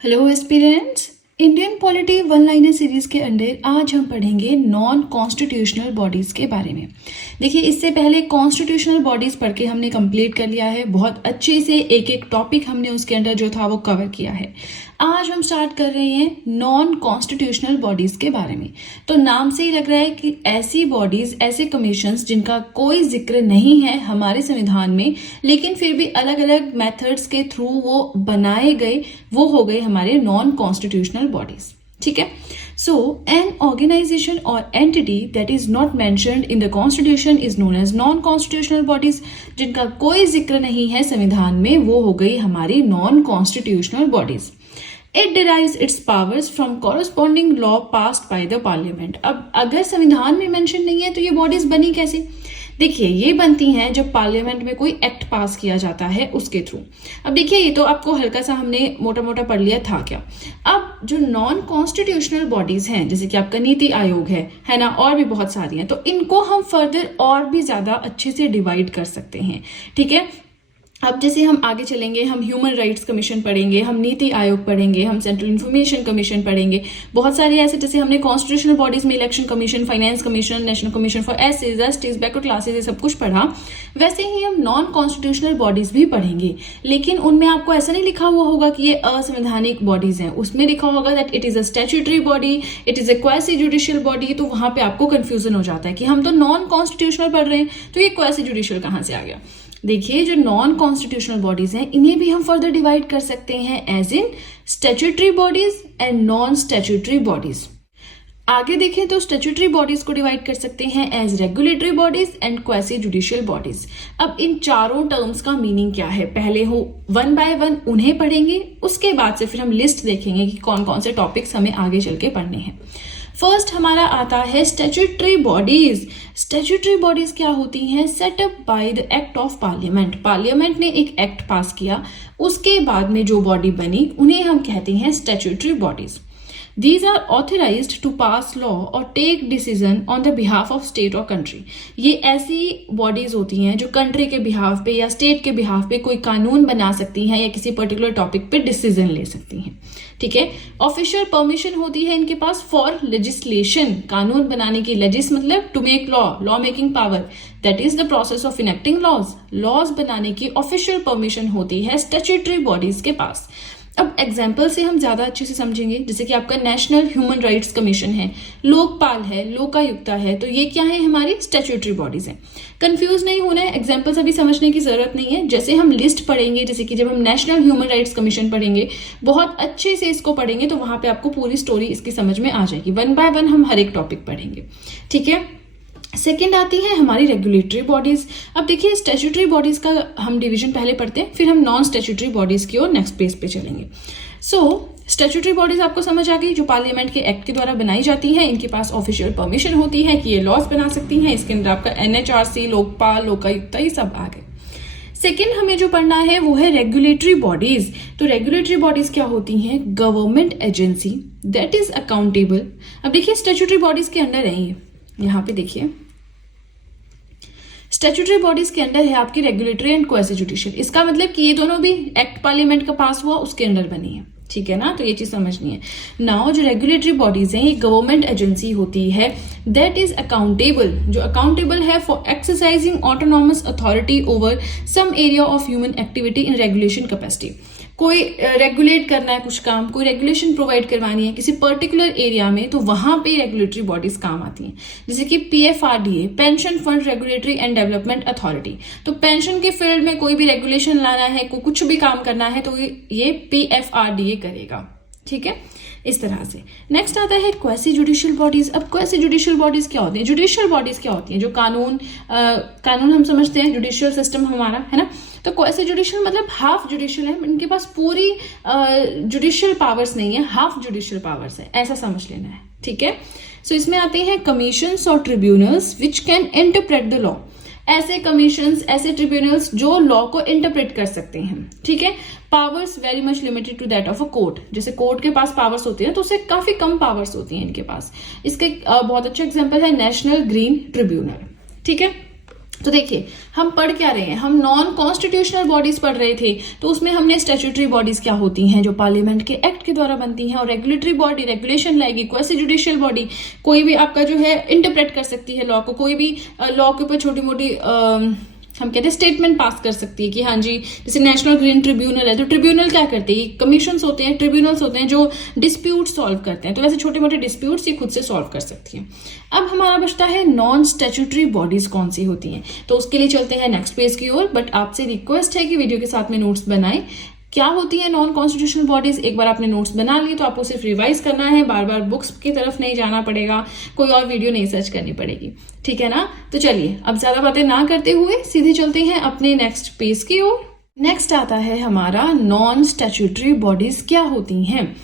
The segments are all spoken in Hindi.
Hello aspirants, Indian polity one liner series के अंडर आज हम पढ़ेंगे नॉन कॉन्स्टिट्यूशनल बॉडीज के बारे में। देखिए, इससे पहले कॉन्स्टिट्यूशनल बॉडीज पढ़ के हमने कंप्लीट कर लिया है। बहुत अच्छे से एक एक टॉपिक हमने उसके अंदर जो था वो कवर किया है। आज हम स्टार्ट कर रहे हैं नॉन कॉन्स्टिट्यूशनल बॉडीज के बारे में। तो नाम से ही लग रहा है कि ऐसी बॉडीज, ऐसे कमीशंस जिनका कोई जिक्र नहीं है हमारे संविधान में, लेकिन फिर भी अलग अलग मेथड्स के थ्रू वो बनाए गए, वो हो गए हमारे नॉन कॉन्स्टिट्यूशनल बॉडीज। ठीक है। सो एन ऑर्गेनाइजेशन और entity that is not mentioned in the constitution is known as non constitutional bodies. जिनका कोई जिक्र नहीं है संविधान में, वो हो गई हमारी non constitutional bodies. It derives its powers from corresponding law passed by the parliament। अब अगर संविधान में मेंशन नहीं है तो ये बॉडीज बनी कैसे? देखिए, ये बनती हैं जब पार्लियामेंट में कोई एक्ट पास किया जाता है उसके थ्रू। अब देखिए, ये तो आपको हल्का सा हमने मोटा मोटा पढ़ लिया था क्या। अब जो नॉन कॉन्स्टिट्यूशनल बॉडीज हैं, जैसे कि आपका नीति आयोग है ना, और भी बहुत सारी हैं, तो इनको हम फर्दर और भी ज्यादा अच्छे से डिवाइड कर सकते हैं। ठीक है। अब जैसे हम आगे चलेंगे, हम ह्यूमन राइट्स कमीशन पढ़ेंगे, हम नीति आयोग पढ़ेंगे, हम सेंट्रल इंफॉर्मेशन कमीशन पढ़ेंगे, बहुत सारे ऐसे, जैसे हमने कॉन्स्टिट्यूशनल बॉडीज में election commission, finance commission, national commission for एससीज, एसटीज, बैकवर्ड क्लासेज, ये सब कुछ पढ़ा। वैसे ही हम नॉन कॉन्स्टिट्यूशनल बॉडीज भी पढ़ेंगे, लेकिन उनमें आपको ऐसा नहीं लिखा हुआ होगा कि ये असंवैधानिक बॉडीज हैं। उसमें लिखा होगा that it is a statutory body, it is a quasi judicial body. तो वहां पे आपको कंफ्यूजन हो जाता है कि हम तो नॉन कॉन्स्टिट्यूशनल पढ़ रहे हैं, तो ये क्वासी जुडिशियल कहां से आ गया। देखिए, जो नॉन कॉन्स्टिट्यूशनल बॉडीज हैं, इन्हें भी हम फर्दर डिवाइड कर सकते हैं as in statutory bodies and non statutory bodies. आगे देखें तो स्टैट्यूटरी बॉडीज को डिवाइड कर सकते हैं as regulatory bodies and quasi judicial bodies. अब इन चारों टर्म्स का मीनिंग क्या है, पहले हो वन बाय वन उन्हें पढ़ेंगे, उसके बाद से फिर हम लिस्ट देखेंगे कि कौन कौन से टॉपिक्स हमें आगे चल के पढ़ने हैं। फर्स्ट हमारा आता है स्टैट्यूटरी बॉडीज। स्टैट्यूटरी बॉडीज क्या होती हैं? Setup by the act of parliament. Parliament ने एक एक्ट पास किया, उसके बाद में जो बॉडी बनी उन्हें हम कहते हैं statutory bodies. These are authorized to pass law or take decision on the behalf of state or country। ये ऐसी बॉडीज होती हैं जो कंट्री के बिहाफ पे या स्टेट के बिहाफ पे कोई कानून बना सकती हैं या किसी पर्टिकुलर टॉपिक पे डिसीजन ले सकती हैं। ठीक है। ऑफिशियल परमिशन होती है इनके पास फॉर लेजिस्लेशन, कानून बनाने की। लेजिस मतलब to make law making power, that is the process of enacting laws बनाने की ऑफिशियल परमिशन होती है स्टैट्यूटरी बॉडीज के पास। अब एग्जाम्पल से हम ज्यादा अच्छे से समझेंगे, जैसे कि आपका नेशनल ह्यूमन राइट्स कमीशन है, लोकपाल है, लोकायुक्ता है, तो ये क्या है? हमारी स्टैट्यूटरी बॉडीज हैं। कंफ्यूज नहीं होना है, एग्जाम्पल्स अभी समझने की जरूरत नहीं है। जैसे हम लिस्ट पढ़ेंगे, जैसे कि जब हम नेशनल ह्यूमन राइट्स कमीशन पढ़ेंगे, बहुत अच्छे से इसको पढ़ेंगे तो वहां पे आपको पूरी स्टोरी इसकी समझ में आ जाएगी। वन बाय वन हम हर एक टॉपिक पढ़ेंगे। ठीक है। सेकेंड आती है हमारी रेगुलेटरी बॉडीज। अब देखिए, स्टैट्यूटरी बॉडीज का हम डिवीजन पहले पढ़ते हैं, फिर हम नॉन स्टैट्यूटरी बॉडीज की ओर नेक्स्ट पेज पे चलेंगे। सो स्टैट्यूटरी बॉडीज आपको समझ आ गई, जो पार्लियामेंट के एक्ट के द्वारा बनाई जाती हैं। इनके पास ऑफिशियल परमिशन होती है कि ये लॉज बना सकती हैं। इसके अंदर आपका एनएचआरसी, लोकपाल, लोकायुक्ता, ये सब आ गए। सेकेंड हमें जो पढ़ना है वो है रेगुलेटरी बॉडीज। तो रेगुलेटरी बॉडीज क्या होती हैं? Government agency that is accountable. अब देखिए, स्टैट्यूटरी बॉडीज के अंडर है ये, यहाँ पे देखिए, स्टैट्यूटरी बॉडीज के अंडर है आपकी रेगुलेटरी एंड क्वासी जुडिशियल। इसका मतलब कि ये दोनों भी एक्ट पार्लियामेंट का पास हुआ उसके अंडर बनी है। ठीक है ना, तो ये चीज समझनी है। नाउ जो रेगुलेटरी बॉडीज हैं, ये गवर्नमेंट एजेंसी होती है दैट इज अकाउंटेबल, जो अकाउंटेबल है for exercising autonomous authority over some area of human activity in regulation capacity. कोई रेगुलेट करना है कुछ काम, कोई रेगुलेशन प्रोवाइड करवानी है किसी पर्टिकुलर एरिया में, तो वहां पे रेगुलेटरी बॉडीज काम आती हैं। जैसे कि PFRDA, pension fund regulatory and development authority. तो पेंशन के फील्ड में कोई भी रेगुलेशन लाना है, कुछ भी काम करना है, तो ये पीएफआरडीए करेगा। ठीक है, इस तरह से। नेक्स्ट आता है क्वासी जुडिशियल बॉडीज। अब क्वासी जुडिशियल बॉडीज क्या होती है? जुडिशियल बॉडीज क्या होती है? जो कानून हम समझते हैं, जुडिशियल सिस्टम हमारा है ना, तो क्वासी जुडिशियल मतलब हाफ जुडिशियल है, इनके पास पूरी जुडिशियल पावर्स नहीं है, हाफ जुडिशियल पावर्स है, ऐसा समझ लेना है। ठीक है। सो इसमें आते हैं कमीशंस और tribunals which can interpret the law. ऐसे कमीशंस, ऐसे ट्रिब्यूनल्स जो लॉ को इंटरप्रेट कर सकते हैं। ठीक है। Powers very much limited to that of a court. जैसे कोर्ट के पास पावर्स होती है तो उससे काफी कम पावर्स होती हैं इनके पास। इसका बहुत अच्छा एग्जांपल है नेशनल ग्रीन ट्रिब्यूनल। ठीक है। तो देखिए हम पढ़ क्या रहे हैं, हम नॉन कॉन्स्टिट्यूशनल बॉडीज पढ़ रहे थे। तो उसमें हमने स्टैट्यूटरी बॉडीज क्या होती हैं, जो पार्लियामेंट के एक्ट के द्वारा बनती हैं, और रेगुलेटरी बॉडी रेगुलेशन लाएगी, क्वासी जुडिशियल बॉडी कोई भी आपका जो है इंटरप्रेट कर सकती है लॉ को, कोई भी लॉ के ऊपर छोटी मोटी हम कहते हैं स्टेटमेंट पास कर सकती है कि हाँ जी, जैसे नेशनल ग्रीन ट्रिब्यूनल है, तो ट्रिब्यूनल क्या करते हैं, कमीशंस होते हैं, ट्रिब्यूनल्स होते हैं जो डिस्प्यूट सॉल्व करते हैं। तो वैसे छोटे मोटे डिस्प्यूट्स ये खुद से सॉल्व कर सकती हैं। अब हमारा बचता है नॉन स्टैट्यूटरी बॉडीज कौन सी होती हैं। तो उसके लिए चलते हैं नेक्स्ट पेज की ओर, बट आपसे रिक्वेस्ट है कि वीडियो के साथ में नोट्स बनाएं। क्या होती है नॉन कॉन्स्टिट्यूशनल बॉडीज, एक बार आपने नोट्स बना लिए तो आपको सिर्फ रिवाइज करना है, बार बार बुक्स की तरफ नहीं जाना पड़ेगा, कोई और वीडियो नहीं सर्च करनी पड़ेगी, ठीक है ना। तो चलिए अब ज्यादा बातें ना करते हुए सीधे चलते हैं अपने नेक्स्ट पेज की ओर। नेक्स्ट आता है हमारा नॉन स्टैट्यूटरी बॉडीज क्या होती हैं।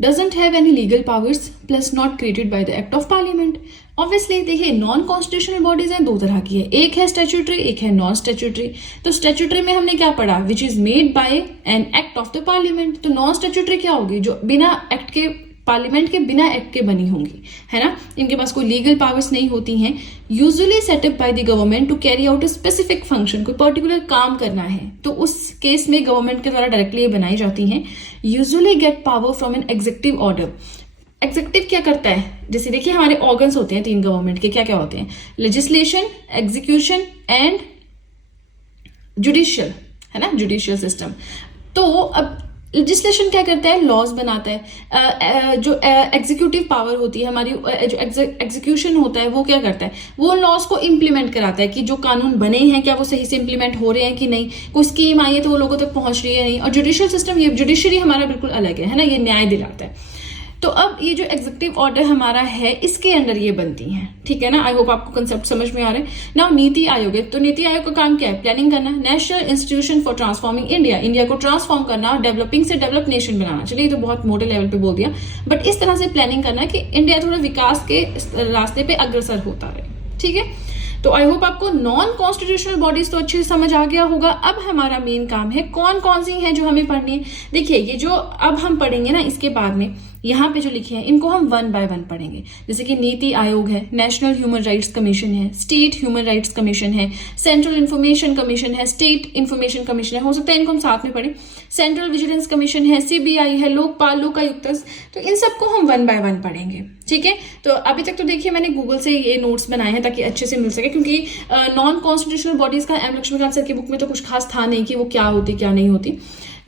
Doesn't have any legal powers plus not created by the act of parliament. Obviously देखिए नॉन कॉन्स्टिट्यूशनल बॉडीज हैं, दो तरह की है, एक है स्टैट्यूटरी, एक है नॉन स्टैट्यूटरी। तो स्टैट्यूटरी में हमने क्या पढ़ा, which is made by an act of the parliament. तो नॉन स्टैट्यूटरी क्या होगी, जो बिना एक्ट के, पार्लियामेंट के बिना एक्ट के बनी होंगी, है ना। इनके पास कोई लीगल पावर्स नहीं होती हैं। Usually set up by the government to carry out a specific function, कोई पर्टिकुलर काम करना है तो उस केस में गवर्नमेंट के द्वारा डायरेक्टली ये बनाई जाती हैं। Usually get power from an executive order. Executive क्या करता है, जैसे देखिए हमारे ऑर्गन्स होते हैं 3 गवर्नमेंट के, क्या क्या होते हैं, लेजिस्लेशन, एग्जीक्यूशन एंड जुडिशियल, है ना, जुडिशियल सिस्टम। तो अब लेजिस्लेशन क्या करता है, लॉज बनाता है। जो एग्जीक्यूटिव पावर होती है हमारी, जो एग्जीक्यूशन होता है वो क्या करता है, वो लॉज को इम्प्लीमेंट कराता है कि जो कानून बने हैं क्या वो सही से इम्प्लीमेंट हो रहे हैं कि नहीं, कोई स्कीम आई है तो वो लोगों तक पहुंच रही है नहीं। और जुडिशियल सिस्टम, ये जुडिशरी हमारा बिल्कुल अलग है ना, ये न्याय दिलाता है। तो अब ये जो एग्जीक्यूटिव ऑर्डर हमारा है इसके अंडर ये बनती हैं, ठीक है ना। आई होप आपको कंसेप्ट समझ में आ रहे हैं ना। नीति आयोग है, तो नीति आयोग का काम क्या है, प्लानिंग करना। National institution for transforming India, India को ट्रांसफॉर्म करना, डेवलपिंग से डेवलप नेशन बनाना। चलिए ये तो बहुत मोटे लेवल पे बोल दिया, बट इस तरह से प्लानिंग करना कि इंडिया थोड़ा विकास के रास्ते पे अग्रसर होता रहे, ठीक है। तो आई होप आपको नॉन कॉन्स्टिट्यूशनल बॉडीज तो अच्छे से समझ आ गया होगा। अब हमारा मेन काम है कौन कौन सी हैं जो हमें पढ़नी है। देखिए ये जो अब हम पढ़ेंगे ना, इसके बाद में यहाँ पे जो लिखे हैं इनको हम 1 बाय 1 पढ़ेंगे। जैसे कि नीति आयोग है, नेशनल ह्यूमन राइट्स कमीशन है, स्टेट ह्यूमन राइट्स कमीशन है, सेंट्रल इंफॉर्मेशन कमीशन है, स्टेट इंफॉर्मेशन कमीशन है, हो सकता है इनको हम साथ में पढ़ें, सेंट्रल विजिलेंस कमीशन है, सीबीआई है, लोकपाल, लोकायुक्त। तो इन सबको हम 1 बाय 1 पढ़ेंगे, ठीक है। तो अभी तक तो देखिए मैंने गूगल से ये नोट्स बनाए हैं ताकि अच्छे से मिल सके, क्योंकि नॉन कॉन्स्टिट्यूशनल बॉडीज का एम लक्ष्मीकांत सर की बुक में तो कुछ खास था नहीं कि वो क्या होती क्या नहीं होती।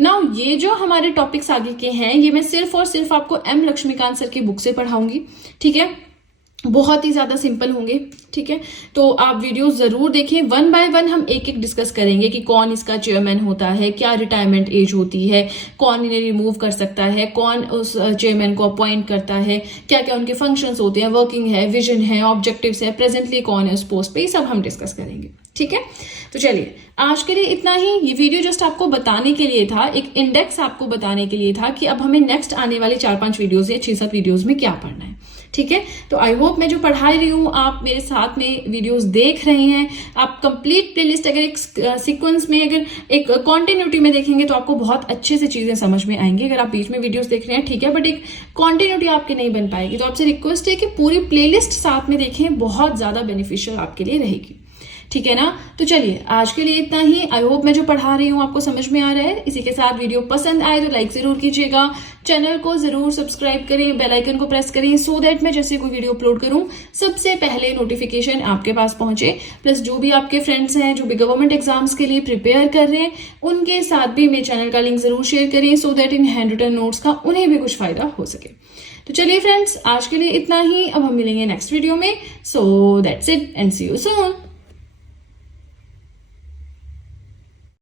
नाउ ये जो हमारे टॉपिक्स आगे के हैं ये मैं सिर्फ और सिर्फ आपको एम लक्ष्मीकांत सर की बुक से पढ़ाऊंगी, ठीक है। बहुत ही ज्यादा सिंपल होंगे, ठीक है। तो आप वीडियो जरूर देखें, 1 बाय 1 हम एक एक डिस्कस करेंगे कि कौन इसका चेयरमैन होता है, क्या रिटायरमेंट एज होती है, कौन इन्हें रिमूव कर सकता है, कौन उस चेयरमैन को अपॉइंट करता है, क्या क्या उनके फंक्शंस होते हैं, वर्किंग है, विजन है, ऑब्जेक्टिव्स है, प्रेजेंटली कौन है उस पोस्ट पे, ये सब हम डिस्कस करेंगे, ठीक है। तो चलिए आज के लिए इतना ही। ये वीडियो जस्ट आपको बताने के लिए था, एक इंडेक्स आपको बताने के लिए था कि अब हमें नेक्स्ट आने वाले 4-5 वीडियोज या 6-7 वीडियोज में क्या पढ़ना है, ठीक है। तो आई होप मैं जो पढ़ा रही हूँ आप मेरे साथ में वीडियोस देख रहे हैं। आप कंप्लीट प्लेलिस्ट अगर एक सीक्वेंस में, अगर एक कॉन्टिन्यूटी में देखेंगे तो आपको बहुत अच्छे से चीजें समझ में आएंगी। अगर आप बीच में वीडियोस देख रहे हैं ठीक है, बट एक कॉन्टिन्यूटी आपकी नहीं बन पाएगी। तो आपसे रिक्वेस्ट है कि पूरी प्लेलिस्ट साथ में देखें, बहुत ज्यादा बेनिफिशियल आपके लिए रहेगी, ठीक है ना। तो चलिए आज के लिए इतना ही। आई होप मैं जो पढ़ा रही हूँ आपको समझ में आ रहा है। इसी के साथ वीडियो पसंद आए तो लाइक जरूर कीजिएगा, चैनल को जरूर सब्सक्राइब करें, बेल आइकन को प्रेस करें, सो दैट मैं जैसे कोई वीडियो अपलोड करूं सबसे पहले नोटिफिकेशन आपके पास पहुंचे। प्लस जो भी आपके फ्रेंड्स हैं जो भी गवर्नमेंट एग्जाम्स के लिए प्रिपेयर कर रहे हैं उनके साथ भी मेरे चैनल का लिंक जरूर शेयर करें, so that in handwritten notes का उन्हें भी कुछ फायदा हो सके। तो चलिए फ्रेंड्स आज के लिए इतना ही। अब हम मिलेंगे नेक्स्ट वीडियो में। So that's it and see you soon.